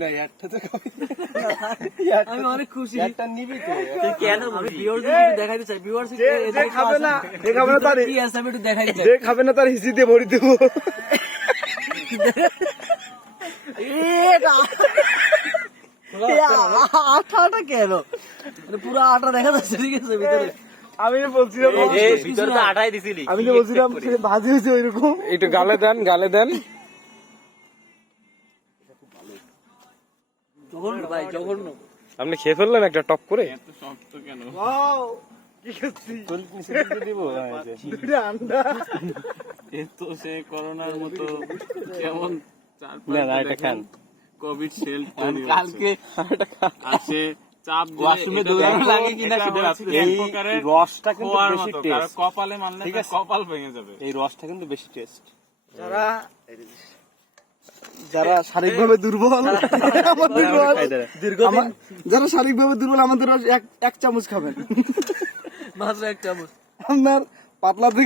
না একটা তো খাবি। আমি অনেক খুশি। একটা নিবি তো। তুই কেন আমি ভিউয়ারদের দেখাইতে চাই, ভিউয়ার্স যে খাবে না, যে খাবে না তার কি আছে আমি একটু দেখাইতে চাই। যে খাবে না তার হিসি দিয়ে ভরি দেবো। আঠাটা কেন মানে পুরো আটা দেখা যাচ্ছে, ঠিক আছে ভিতরে। আমি যে বলছিলাম ভিতরে তো আটাই দিছিলি। আমি যে বলছিলাম সে ভাজি হয়েছে ওইরকম। একটু গালে দেন, গালে দেন। জঘন্য ভাই, জঘন্য। আপনি খেয়ে ফেললেন একটা টপ করে? ওয়াও কি করছি দিব দুটো আন্ডা। তো সে করোনার মতো কেমন না না এটা খান। কোভিড শিল্ড কালকে আর সে চাপ ওয়াশরুমে দৌড়ানো লাগে কিনা সেটা এই রসটা কিন্তু বেশি টেস্ট। কপালে মানলে ঠিক আছে? কপাল ভেঙে যাবে। এই রসটা কিন্তু বেশি টেস্ট। যারা যারা শারীরিকভাবে দুর্বল, আমাদের রস যারা শারীরিকভাবে দুর্বল আমাদের রস এক চামচ খাবেন। মাত্র এক চামচ। আপনার পাতলা থেকে